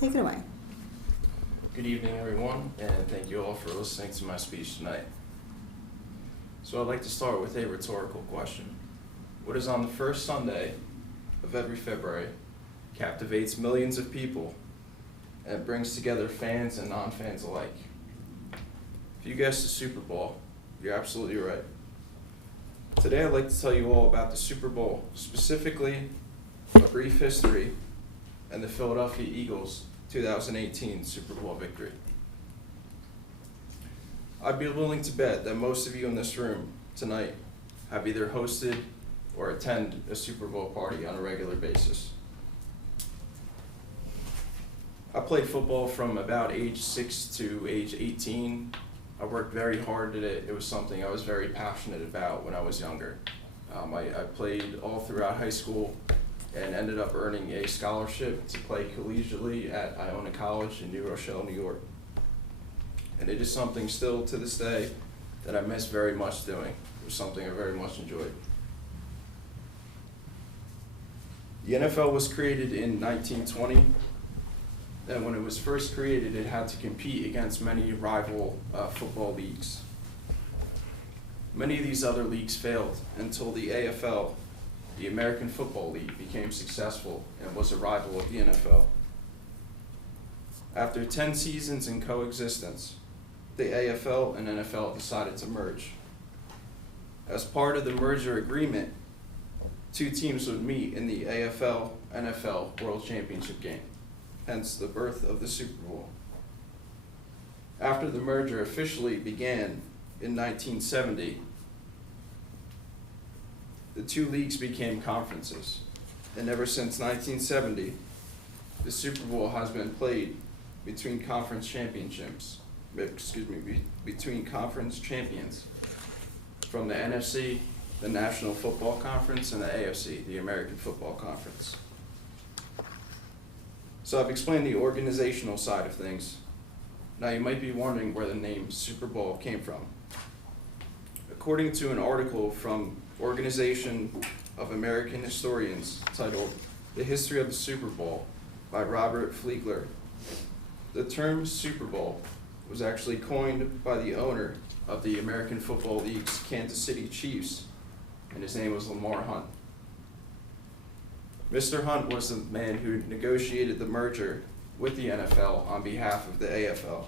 Take it away. Good evening, everyone, and thank you all for listening to my speech tonight. So I'd like to start with a rhetorical question. What is on the first Sunday of every February captivates millions of people and brings together fans and non-fans alike? If you guessed the Super Bowl, you're absolutely right. Today I'd like to tell you all about the Super Bowl, specifically a brief history and the Philadelphia Eagles 2018 Super Bowl victory. I'd be willing to bet that most of you in this room tonight have either hosted or attend a Super Bowl party on a regular basis. I played football from about age 6 to age 18. I worked very hard at it. It was something I was very passionate about when I was younger. I played all throughout high school and ended up earning a scholarship to play collegiately at Iona College in New Rochelle, New York. And it is something still to this day that I miss very much doing. It was something I very much enjoyed. The NFL was created in 1920, and when it was first created, it had to compete against many rival football leagues. Many of these other leagues failed until the AFL, the American Football League, became successful and was a rival of the NFL. After 10 seasons in coexistence, the AFL and NFL decided to merge. As part of the merger agreement, two teams would meet in the AFL-NFL World Championship game, hence the birth of the Super Bowl. After the merger officially began in 1970, the two leagues became conferences, and ever since 1970, the Super Bowl has been played between between conference champions from the NFC, the National Football Conference, and the AFC, the American Football Conference. So I've explained the organizational side of things. Now you might be wondering where the name Super Bowl came from. According to an article from Organization of American Historians titled The History of the Super Bowl by Robert Fleegler, the term Super Bowl was actually coined by the owner of the American Football League's Kansas City Chiefs, and his name was Lamar Hunt. Mr. Hunt was the man who negotiated the merger with the NFL on behalf of the AFL.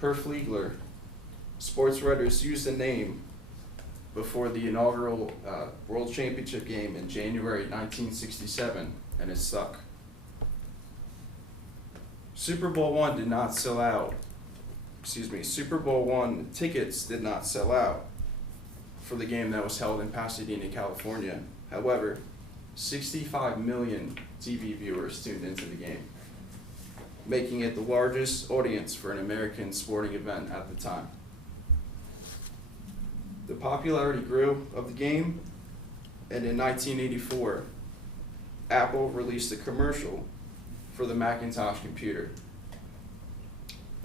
Per Fleegler, sports writers used the name before the inaugural World Championship game in January 1967, and it stuck. Super Bowl I did not sell out. Super Bowl I tickets did not sell out for the game that was held in Pasadena, California. However, 65 million TV viewers tuned into the game, making it the largest audience for an American sporting event at the time. The popularity grew of the game, and in 1984, Apple released a commercial for the Macintosh computer.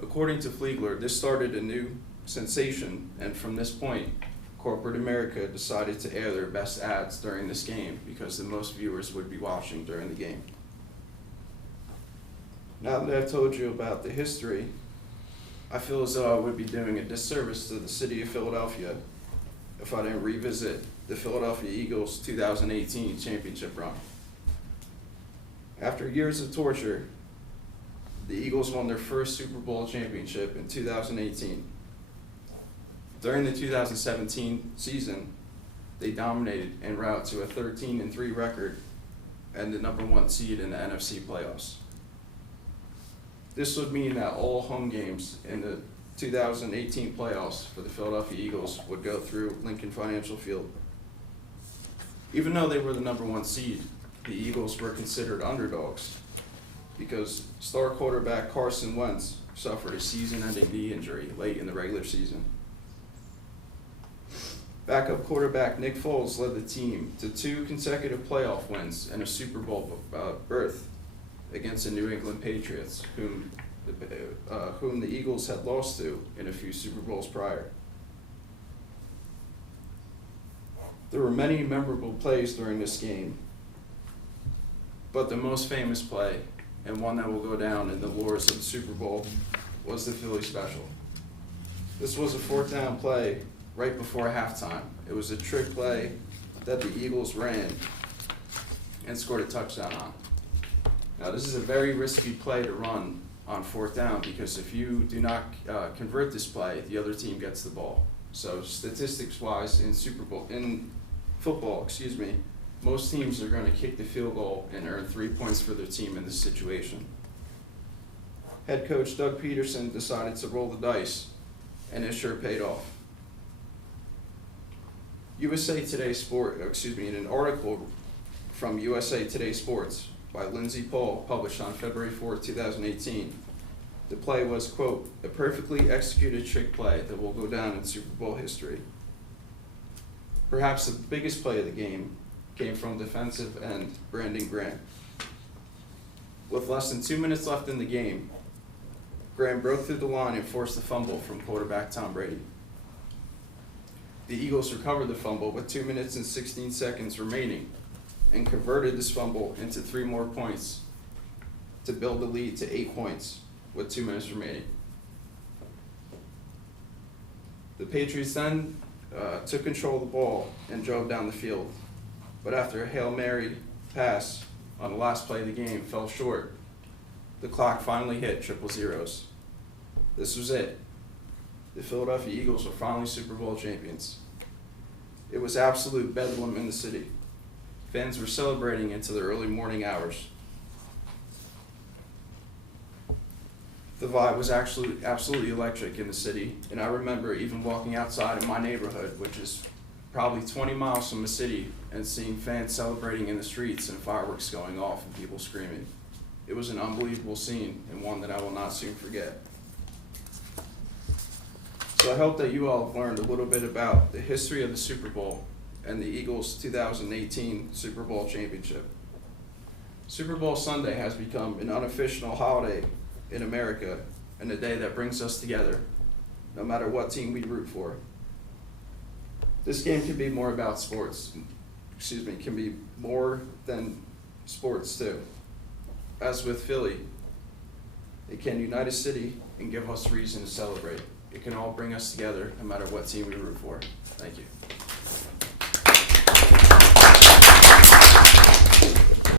According to Fleegler, this started a new sensation, and from this point, corporate America decided to air their best ads during this game because the most viewers would be watching during the game. Now that I've told you about the history, I feel as though I would be doing a disservice to the city of Philadelphia if I didn't revisit the Philadelphia Eagles 2018 championship run. After years of torture, the Eagles won their first Super Bowl championship in 2018. During the 2017 season, they dominated en route to a 13-3 record and the #1 seed in the NFC playoffs. This would mean that all home games in the 2018 playoffs for the Philadelphia Eagles would go through Lincoln Financial Field. Even though they were the #1 seed, the Eagles were considered underdogs because star quarterback Carson Wentz suffered a season-ending knee injury late in the regular season. Backup quarterback Nick Foles led the team to 2 consecutive playoff wins and a Super Bowl berth against the New England Patriots, whom the Eagles had lost to in a few Super Bowls prior. There were many memorable plays during this game. But the most famous play, and one that will go down in the lores of the Super Bowl, was the Philly special. This was a 4th down play right before halftime. It was a trick play that the Eagles ran and scored a touchdown on. Now, this is a very risky play to run on 4th down, because if you do not convert this play, the other team gets the ball. So statistics-wise, in football, most teams are going to kick the field goal and earn 3 points for their team in this situation. Head coach Doug Peterson decided to roll the dice, and it sure paid off. USA Today in an article from USA Today Sports by Lindsey Paul, published on February 4, 2018, the play was, quote, a perfectly executed trick play that will go down in Super Bowl history. Perhaps the biggest play of the game came from defensive end Brandon Graham. With less than 2 minutes left in the game, Graham broke through the line and forced a fumble from quarterback Tom Brady. The Eagles recovered the fumble with 2 minutes and 16 seconds remaining and converted this fumble into 3 more points to build the lead to 8 points with 2 minutes remaining. The Patriots then took control of the ball and drove down the field, but after a Hail Mary pass on the last play of the game fell short, the clock finally hit triple zeros. This was it. The Philadelphia Eagles were finally Super Bowl champions. It was absolute bedlam in the city. Fans were celebrating into the early morning hours. The vibe was actually absolutely electric in the city, and I remember even walking outside in my neighborhood, which is probably 20 miles from the city, and seeing fans celebrating in the streets and fireworks going off and people screaming. It was an unbelievable scene, and one that I will not soon forget. So I hope that you all have learned a little bit about the history of the Super Bowl and the Eagles' 2018 Super Bowl championship. Super Bowl Sunday has become an unofficial holiday in America, and a day that brings us together, no matter what team we root for. This game can be more about sports. Can be more than sports too. As with Philly, it can unite a city and give us reason to celebrate. It can all bring us together, no matter what team we root for. Thank you.